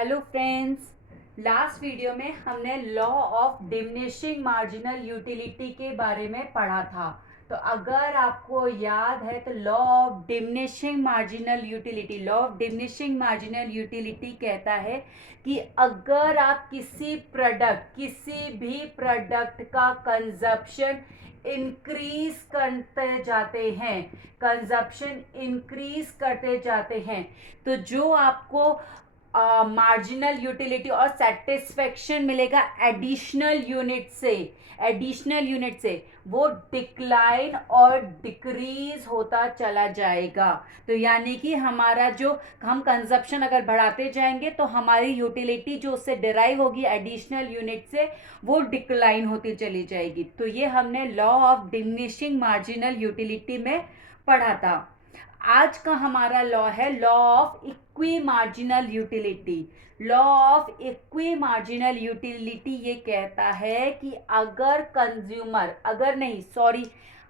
Hello friends, last video में हमने law of diminishing marginal utility के बारे में पढ़ा था। तो अगर आपको याद है तो law of diminishing marginal utility कहता है कि अगर आप किसी भी प्रोडक्ट का कंजप्शन इंक्रीज करते जाते हैं तो जो आपको मार्जिनल यूटिलिटी और सेटिस्फेक्शन मिलेगा एडिशनल यूनिट से वो डिक्लाइन और डिक्रीज होता चला जाएगा। तो यानी कि हमारा जो हम कंजप्शन अगर बढ़ाते जाएंगे तो हमारी यूटिलिटी जो उससे डिराइव होगी एडिशनल यूनिट से वो डिक्लाइन होती चली जाएगी। तो ये हमने law of diminishing marginal utility में पढ़ा था। आज का हमारा लॉ है law of equimarginal utility. Law of equimarginal utility ये कहता है कि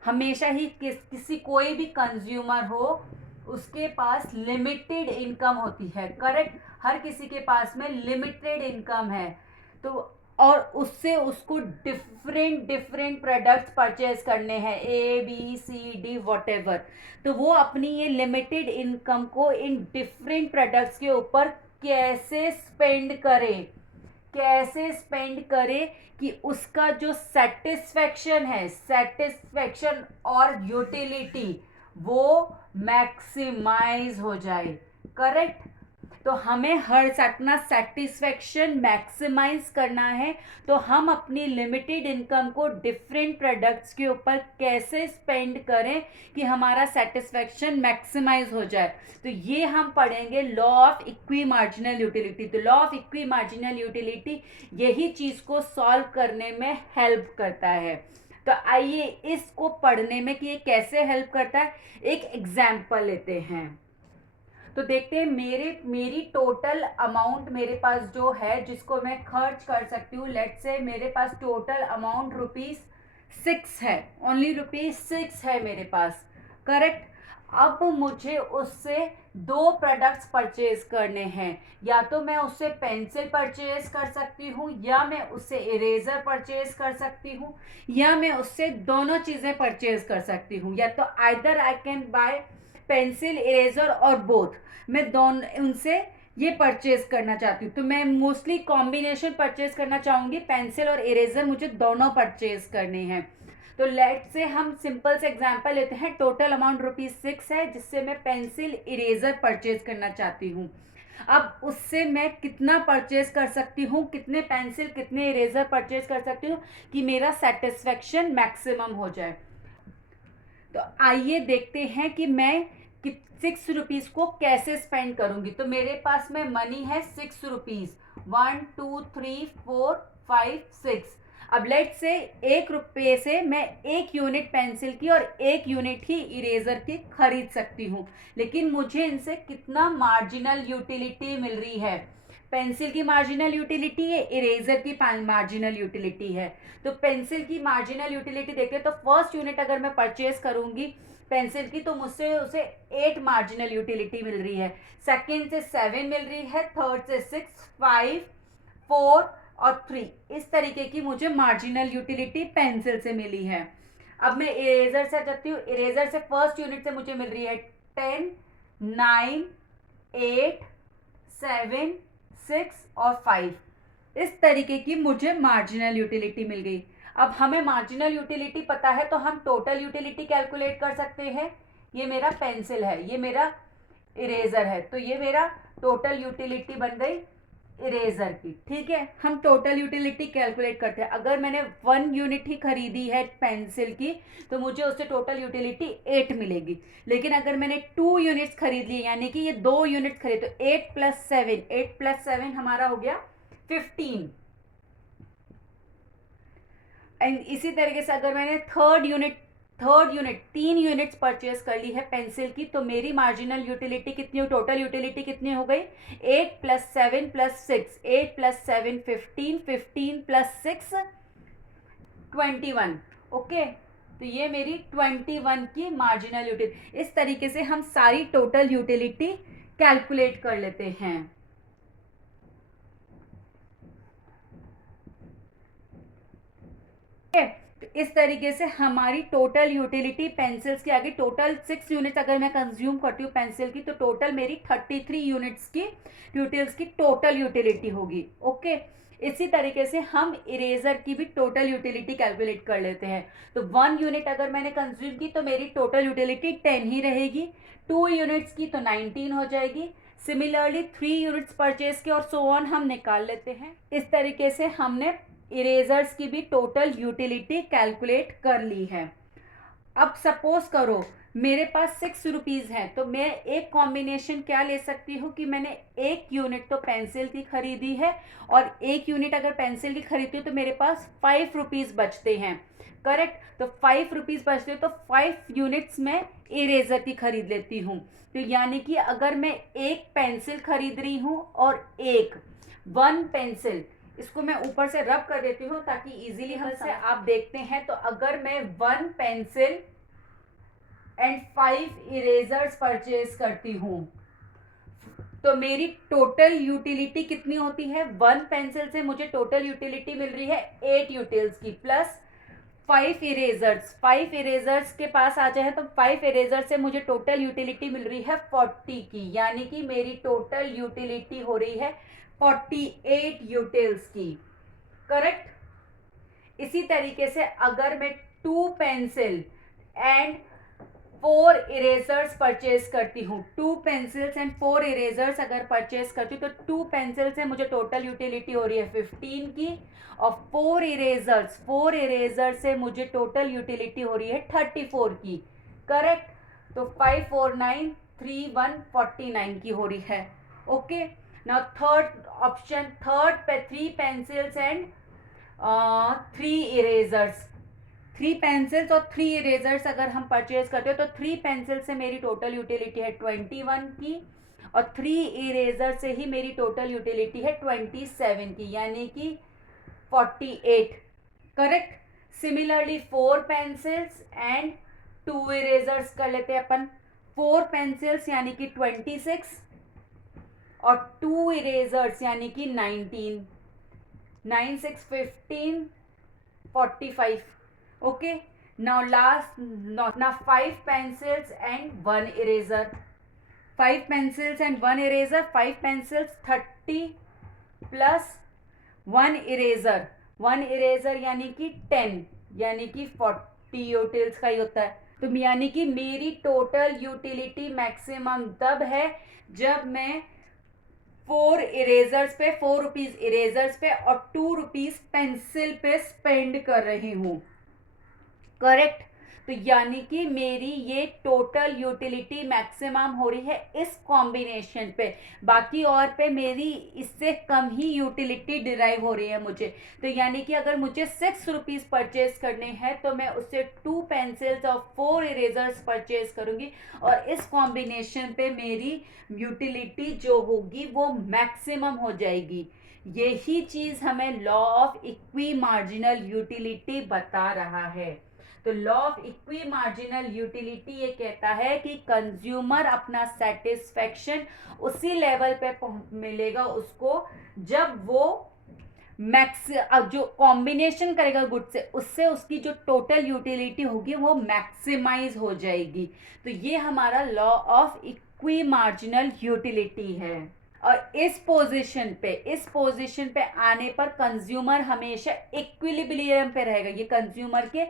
हमेशा ही किसी कोई भी कंज्यूमर हो उसके पास लिमिटेड इनकम होती है। करेक्ट, हर किसी के पास में लिमिटेड इनकम है तो और उससे उसको डिफरेंट डिफरेंट प्रोडक्ट्स परचेज करने हैं, ABCD वॉटेवर। तो वो अपनी ये लिमिटेड इनकम को इन डिफरेंट प्रोडक्ट्स के ऊपर कैसे स्पेंड करे कि उसका जो सेटिस्फेक्शन और यूटिलिटी वो मैक्सिमाइज हो जाए। करेक्ट, तो हमें अपना सेटिस्फेक्शन मैक्सिमाइज करना है तो हम अपनी लिमिटेड इनकम को डिफरेंट प्रोडक्ट्स के ऊपर कैसे स्पेंड करें कि हमारा सेटिस्फेक्शन मैक्सिमाइज हो जाए। तो ये हम पढ़ेंगे law of equimarginal utility. तो law of equimarginal utility यही चीज को सॉल्व करने में हेल्प करता है। तो आइए इसको पढ़ने में कि ये कैसे हेल्प करता है एक एग्जाम्पल लेते हैं। तो देखते हैं मेरी टोटल अमाउंट मेरे पास जो है जिसको मैं खर्च कर सकती हूँ। लेट्स से मेरे पास टोटल अमाउंट ₹6 है, ओनली ₹6 है मेरे पास। करेक्ट, अब मुझे उससे 2 प्रोडक्ट्स परचेज करने हैं। या तो मैं उससे पेंसिल परचेज कर सकती हूँ या मैं उससे इरेजर परचेज कर सकती हूँ या मैं उससे दोनों चीज़ें परचेज कर सकती हूँ। या तो either I can buy pencil, eraser और बोथ। मैं दोनों उनसे ये परचेज करना चाहती हूँ। तो मैं मोस्टली कॉम्बिनेशन परचेज करना चाहूँगी, पेंसिल और इरेजर मुझे दोनों परचेज करने हैं। तो लेट से हम सिंपल से एग्जांपल लेते हैं। टोटल अमाउंट ₹6 है जिससे मैं पेंसिल इरेजर परचेज करना चाहती हूँ। अब उससे मैं कितना परचेज कर सकती हूँ, कितने पेंसिल कितने इरेजर परचेज कर सकती हूँ कि मेरा सेटिस्फेक्शन मैक्सिमम हो जाए। तो आइए देखते हैं कि मैं ₹6 को कैसे स्पेंड करूंगी। तो मेरे पास में मनी है ₹6, 1 2 3 4 5 6। अब लेट से ₹1 से मैं 1 यूनिट पेंसिल की और 1 यूनिट ही इरेजर की खरीद सकती हूँ। लेकिन मुझे इनसे कितना मार्जिनल यूटिलिटी मिल रही है? पेंसिल की मार्जिनल यूटिलिटी है, इरेजर की मार्जिनल यूटिलिटी है। तो पेंसिल की मार्जिनल यूटिलिटी देखते हैं तो फर्स्ट यूनिट अगर मैं परचेज करूंगी पेंसिल की तो मुझसे उसे 8 मार्जिनल यूटिलिटी मिल रही है, सेकंड से 7 मिल रही है, थर्ड से 6, 5, 4 और 3। इस तरीके की मुझे मार्जिनल यूटिलिटी पेंसिल से मिली है। अब मैं इरेजर से जाती हूँ। इरेजर से फर्स्ट यूनिट से मुझे मिल रही है 10, 9, 8, 7, 6 और 5। इस तरीके की मुझे मार्जिनल यूटिलिटी मिल गई। अब हमें मार्जिनल यूटिलिटी पता है तो हम टोटल यूटिलिटी कैलकुलेट कर सकते हैं। ये मेरा पेंसिल है, ये मेरा इरेजर है, तो ये मेरा टोटल यूटिलिटी बन गई इरेजर की। ठीक है, हम टोटल यूटिलिटी कैलकुलेट करते हैं। अगर मैंने 1 यूनिट ही खरीदी है पेंसिल की तो मुझे उससे टोटल यूटिलिटी 8 मिलेगी। लेकिन अगर मैंने 2 यूनिट्स खरीद ली यानी कि ये 2 यूनिट्स खरीद तो 8 + 7 हमारा हो गया 15। एंड इसी तरीके से अगर मैंने थर्ड यूनिट 3 यूनिट्स परचेज कर ली है पेंसिल की तो मेरी मार्जिनल यूटिलिटी कितनी हो, टोटल यूटिलिटी कितनी हो गई? 8 + 7 + 6, 8 + 7 15, 15 + 6 21। ओके, तो ये मेरी 21 की मार्जिनल यूटिलिटी। इस तरीके से हम सारी टोटल यूटिलिटी कैलकुलेट कर लेते हैं। इस तरीके से हमारी टोटल यूटिलिटी पेंसिल्स की आगे टोटल 6 यूनिट्स अगर मैं कंज्यूम करती हूँ पेंसिल की, तो टोटल मेरी 33 यूनिट्स की यूटिल्स की टोटल यूटिलिटी होगी। ओके, इसी तरीके से हम इरेजर की भी टोटल यूटिलिटी कैलकुलेट कर लेते हैं। तो 1 यूनिट अगर मैंने कंज्यूम की तो मेरी टोटल यूटिलिटी 10 ही रहेगी, 2 यूनिट्स की तो 19 हो जाएगी। सिमिलरली 3 यूनिट्स परचेज के और सो ऑन हम निकाल लेते हैं। इस तरीके से हमने इरेजर्स की भी टोटल यूटिलिटी कैलकुलेट कर ली है। अब सपोज करो मेरे पास 6 रुपीज़ है, तो मैं एक कॉम्बिनेशन क्या ले सकती हूँ कि मैंने 1 यूनिट तो पेंसिल की खरीदी है, और 1 यूनिट अगर पेंसिल की खरीदती हूँ तो मेरे पास 5 रुपीज़ बचते हैं। करेक्ट, तो 5 रुपीज़ बचते हैं तो 5 यूनिट्स में इरेजर की खरीद लेती हूँ। तो यानी कि अगर मैं एक पेंसिल खरीद रही हूँ और वन पेंसिल, इसको मैं ऊपर से रब कर देती हूँ ताकि इजीली हमसे आप देखते हैं। तो अगर मैं 1 पेंसिल एंड 5 इरेजर्स परचेज करती हूँ तो मेरी टोटल यूटिलिटी कितनी होती है? 1 पेंसिल से मुझे टोटल यूटिलिटी मिल रही है 8 यूटिल्स की, प्लस 5 इरेजर्स। 5 इरेजर्स के पास आ जाए तो 5 इरेजर से मुझे टोटल यूटिलिटी मिल रही है 40 की, यानी कि मेरी टोटल यूटिलिटी हो रही है 48 यूटिल्स की। करेक्ट। इसी तरीके से अगर मैं 2 पेंसिल एंड 4 इरेजर्स परचेज करती हूँ, 2 पेंसिल्स एंड 4 इरेजर्स अगर परचेज करती हूँ तो 2 पेंसिल से मुझे टोटल यूटिलिटी हो रही है 15 की, और 4 इरेजर से मुझे टोटल यूटिलिटी हो रही है 34 की। करेक्ट, तो 5 4 9 3 1 49 की हो रही है। Okay, now third option, 3 pencils and 3 erasers, 3 pencils और 3 इरेजर्स अगर हम परचेज करते हो तो 3 पेंसिल से मेरी टोटल यूटिलिटी है 21 की, और 3 इरेजर से ही मेरी टोटल यूटिलिटी है 27 की, यानी कि 48। Correct. Similarly 4 pencils and 2 erasers कर लेते हैं अपन। 4 पेंसिल्स यानी कि 26 और 2 इरेजर्स यानी कि 19, 9 6 15 45। Okay, now last, now 5 pencils and 1 eraser, 5 pencils and 1 eraser, 5 pencils 30 plus 1 eraser यानी कि 10, यानी कि 40 यूटिल्स का ही होता है। तो यानी कि मेरी टोटल यूटिलिटी मैक्सिमम तब है जब मैं 4 इरेजर्स पे, 4 रुपीज इरेजर्स पे और 2 रुपीज पेंसिल पे स्पेंड कर रही हूँ। करेक्ट, तो यानी कि मेरी ये टोटल यूटिलिटी मैक्सिमम हो रही है इस कॉम्बिनेशन पे, बाकी और पे मेरी इससे कम ही यूटिलिटी डिराइव हो रही है मुझे। तो यानी कि अगर मुझे 6 रुपीज़ परचेज करने हैं तो मैं उससे 2 पेंसिल्स और 4 इरेजर्स परचेज करूंगी, और इस कॉम्बिनेशन पे मेरी यूटिलिटी जो होगी वो मैक्सिमम हो जाएगी। यही चीज़ हमें law of equimarginal utility बता रहा है। तो law of equimarginal utility ये कहता है कि कंज्यूमर अपना सेटिस्फेक्शन उसी लेवल पे मिलेगा उसको जब वो जो कॉम्बिनेशन करेगा गुड से, उससे उसकी जो टोटल यूटिलिटी होगी वो मैक्सिमाइज हो जाएगी। तो ये हमारा law of equimarginal utility है। और इस पोजीशन पे आने पर कंज्यूमर हमेशा इक्विलिब्रियम पे रहेगा। ये कंज्यूमर के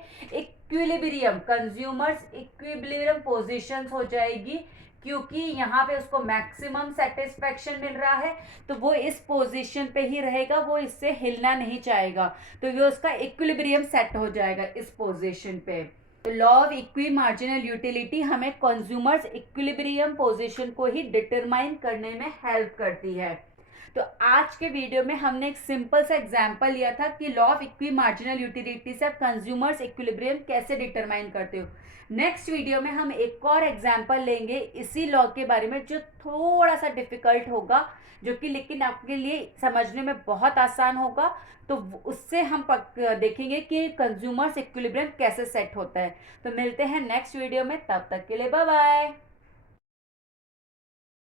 कंज्यूमर्स इक्विलिब्रियम पोजीशंस हो जाएगी, क्योंकि यहाँ पे उसको मैक्सिमम सेटिस्फेक्शन मिल रहा है, तो वो इस पोजीशन पे ही रहेगा, वो इससे हिलना नहीं चाहेगा। तो ये उसका इक्विलिब्रियम सेट हो जाएगा इस पोजीशन पे। Law of equimarginal utility हमें कंज्यूमर्स इक्विलिब्रियम पोजीशन को ही डिटरमाइन करने में हेल्प करती है। तो आज के वीडियो में हमने एक सिंपल सा एग्जांपल लिया था कि law of equimarginal utility से आप कंज्यूमर्स इक्विलिब्रियम कैसे डिटरमाइन करते हो। नेक्स्ट वीडियो में हम एक और एग्जांपल लेंगे इसी लॉ के बारे में, जो थोड़ा सा डिफिकल्ट होगा, जो कि लेकिन आपके लिए समझने में बहुत आसान होगा। तो उससे हम देखेंगे कि कंज्यूमर्स इक्विलिब्रियम कैसे सेट होता है। तो मिलते हैं नेक्स्ट वीडियो में, तब तक के लिए बाय बाय।